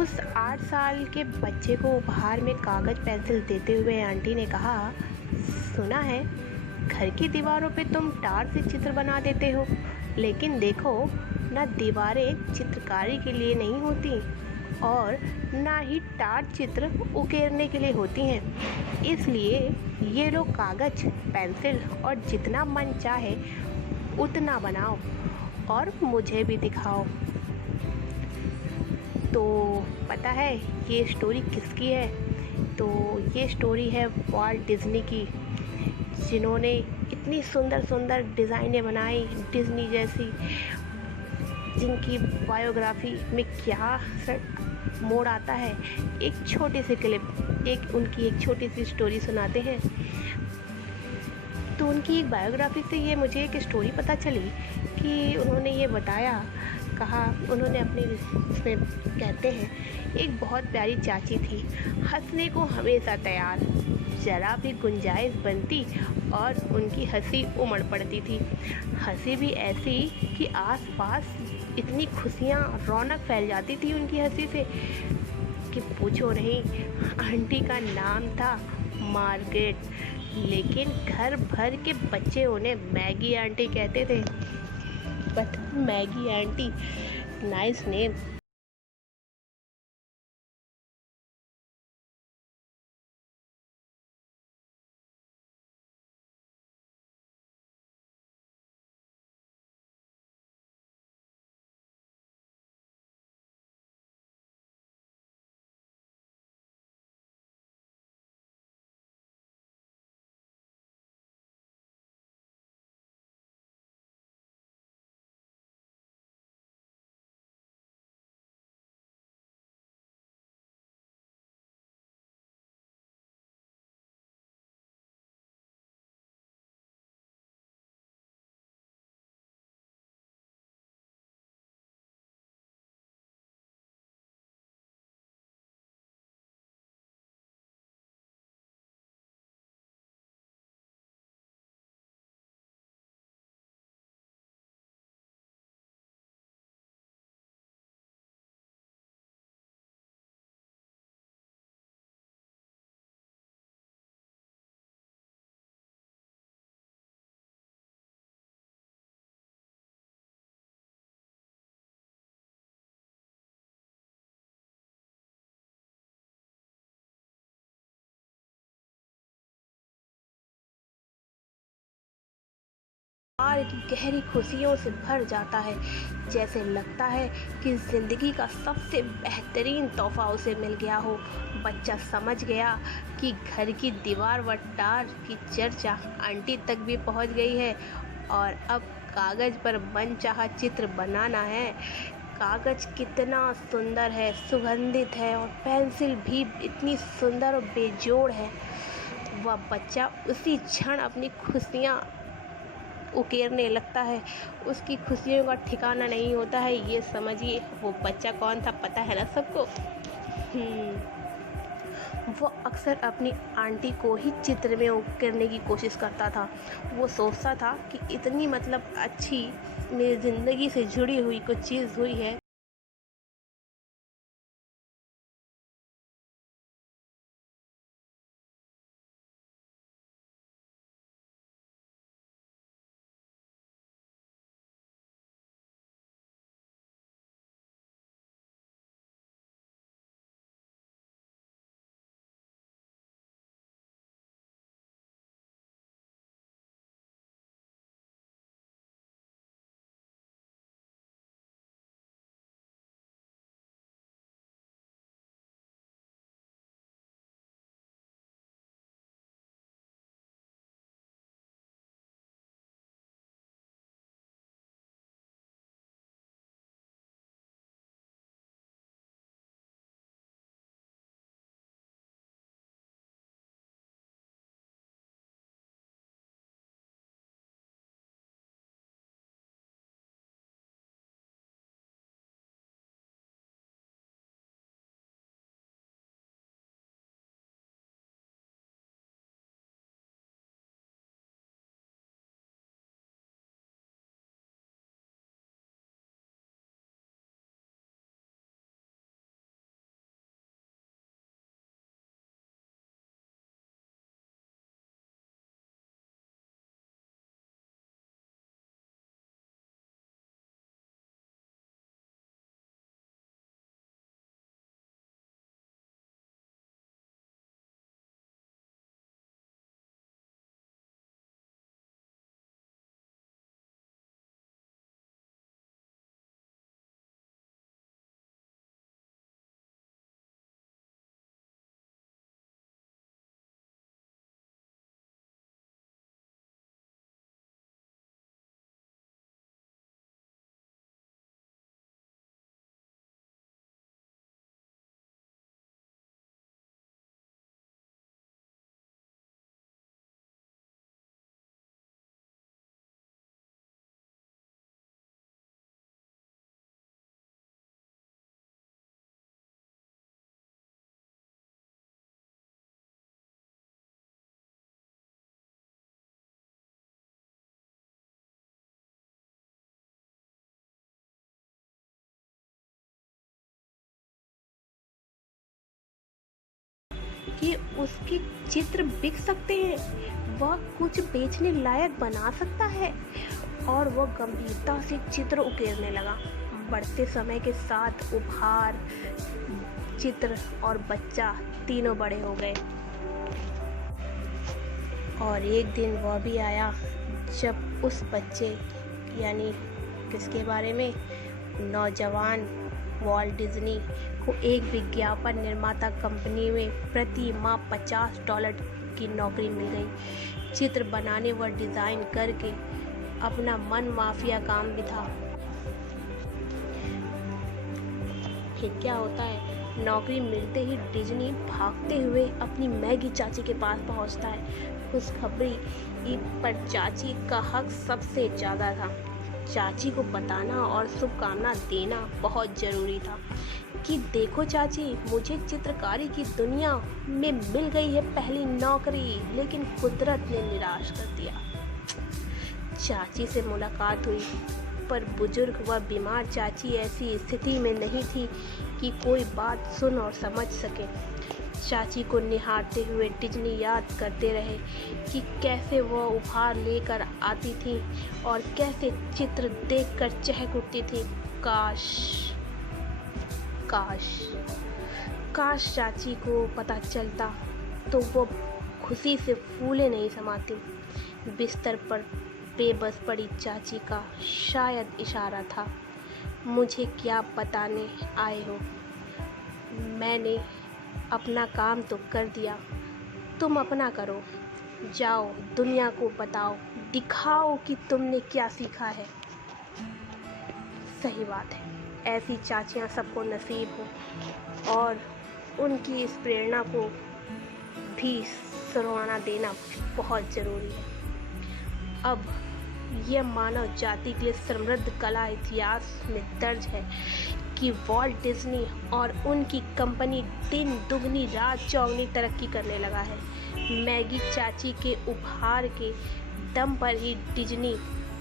उस 8 साल के बच्चे को उपहार में कागज़ पेंसिल देते हुए आंटी ने कहा, सुना है घर की दीवारों पे तुम टार से चित्र बना देते हो, लेकिन देखो ना, दीवारें चित्रकारी के लिए नहीं होती और ना ही टार चित्र उकेरने के लिए होती हैं। इसलिए ये लो कागज़ पेंसिल और जितना मन चाहे उतना बनाओ और मुझे भी दिखाओ। तो पता है ये स्टोरी किसकी है? तो ये स्टोरी है वॉल्ट डिज़्नी की, जिन्होंने इतनी सुंदर सुंदर डिज़ाइनें बनाई डिज़्नी जैसी, जिनकी बायोग्राफी में क्या मोड़ आता है। एक छोटी सी क्लिप, उनकी एक छोटी सी स्टोरी सुनाते हैं। तो उनकी एक बायोग्राफी से ये मुझे एक स्टोरी पता चली कि उन्होंने ये बताया, कहा उन्होंने अपने इसमें कहते हैं, एक बहुत प्यारी चाची थी, हंसने को हमेशा तैयार, ज़रा भी गुंजाइश बनती और उनकी हंसी उमड़ पड़ती थी। हंसी भी ऐसी कि आसपास इतनी खुशियाँ रौनक फैल जाती थी उनकी हंसी से कि पूछो नहीं। आंटी का नाम था मार्गरेट, लेकिन घर भर के बच्चे उन्हें मैगी आंटी कहते थे। But Maggie auntie, nice name. और गहरी खुशियों से भर जाता है, जैसे लगता है कि ज़िंदगी का सबसे बेहतरीन तोहफा उसे मिल गया हो। बच्चा समझ गया कि घर की दीवार व टार की चर्चा आंटी तक भी पहुंच गई है और अब कागज़ पर मनचाहा चित्र बनाना है। कागज़ कितना सुंदर है, सुगंधित है और पेंसिल भी इतनी सुंदर और बेजोड़ है। वह बच्चा उसी क्षण अपनी खुशियाँ उकेरने लगता है। उसकी खुशियों का ठिकाना नहीं होता है। ये समझिए वो बच्चा कौन था, पता है ना सबको? वो अक्सर अपनी आंटी को ही चित्र में उकेरने की कोशिश करता था। वो सोचता था कि इतनी मतलब अच्छी मेरी ज़िंदगी से जुड़ी हुई कुछ चीज़ हुई है कि उसके चित्र बिक सकते हैं, वह कुछ बेचने लायक बना सकता है। और वह गंभीरता से चित्र उकेरने लगा। बढ़ते समय के साथ उपहार, चित्र और बच्चा तीनों बड़े हो गए। और एक दिन वह भी आया जब उस बच्चे, यानी किसके बारे में, नौजवान वॉल्ट डिज्नी को एक विज्ञापन निर्माता कंपनी में प्रति माह $50 की नौकरी मिल गई। चित्र बनाने व डिज़ाइन करके अपना मन माफिया काम भी था। फिर क्या होता है, नौकरी मिलते ही डिज्नी भागते हुए अपनी मैगी चाची के पास पहुंचता है। खुशखबरी पर चाची का हक सबसे ज़्यादा था। चाची को बताना और शुभकामना देना बहुत ज़रूरी था कि देखो चाची, मुझे चित्रकारी की दुनिया में मिल गई है पहली नौकरी, लेकिन कुदरत ने निराश कर दिया। चाची से मुलाकात हुई, पर बुजुर्ग व बीमार चाची ऐसी स्थिति में नहीं थी कि कोई बात सुन और समझ सके। चाची को निहारते हुए डिज्नी याद करते रहे कि कैसे वह उपहार लेकर आती थी और कैसे चित्र देखकर चहक उठती थी। काश काश काश चाची को पता चलता तो वो खुशी से फूले नहीं समाती। बिस्तर पर बेबस पड़ी चाची का शायद इशारा था, मुझे क्या बताने आए हो, मैंने अपना काम तो कर दिया, तुम अपना करो, जाओ दुनिया को बताओ, दिखाओ कि तुमने क्या सीखा है। सही बात है, ऐसी चाचियाँ सबको नसीब हो और उनकी इस प्रेरणा को भी सराहना देना बहुत ज़रूरी है। अब यह मानव जाति के लिए समृद्ध कला इतिहास में दर्ज है कि वॉल्ट डिज्नी और उनकी कंपनी दिन दुगनी रात चौगनी तरक्की करने लगा है। मैगी चाची के उपहार के दम पर ही डिज्नी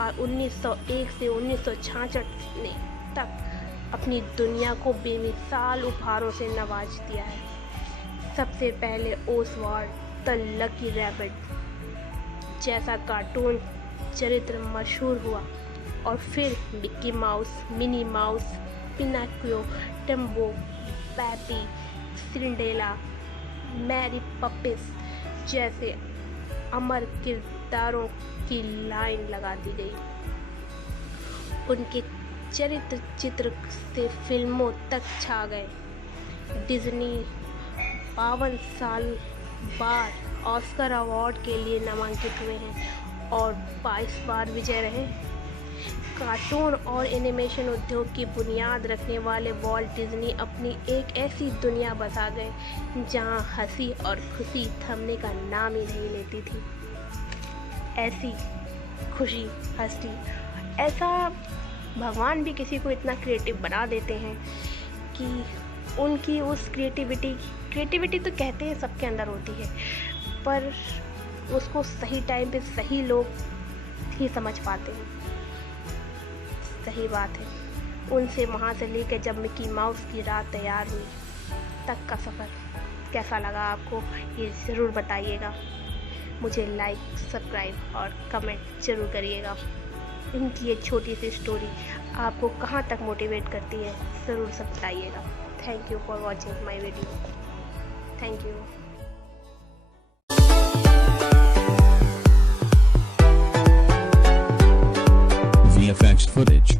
और 1901 से 1966 ने तक अपनी दुनिया को बेमिसाल उपहारों से नवाज दिया है। सबसे पहले ओसवाल्ड द लकी रैबिट जैसा कार्टून चरित्र मशहूर हुआ और फिर Mickey Mouse, Minnie Mouse, Pinocchio, Dumbo, पैपी, सिंड्रेला, मैरी पॉपिंस जैसे अमर किरदारों की लाइन लगा दी गई। उनके चरित्र चित्र से फिल्मों तक छा गए। डिज्नी 52 साल बार ऑस्कर अवार्ड के लिए नामांकित हुए हैं और 22 बार विजय रहे। कार्टून और एनिमेशन उद्योग की बुनियाद रखने वाले वॉल्ट डिज्नी अपनी एक ऐसी दुनिया बसा गए जहां हंसी और खुशी थमने का नाम ही नहीं लेती थी। ऐसी खुशी, हंसी, ऐसा भगवान भी किसी को इतना क्रिएटिव बना देते हैं कि उनकी उस क्रिएटिविटी तो कहते हैं सबके अंदर होती है, पर उसको सही टाइम पे सही लोग ही समझ पाते हैं। सही बात है, उनसे वहाँ से लेकर जब मिकी माउस की रात तैयार हुई तक का सफ़र कैसा लगा आपको, ये ज़रूर बताइएगा। मुझे लाइक, सब्सक्राइब और कमेंट ज़रूर करिएगा। इनकी ये छोटी सी स्टोरी आपको कहाँ तक मोटिवेट करती है, ज़रूर सब बताइएगा। Thank you for watching my video. Thank you. VFX footage.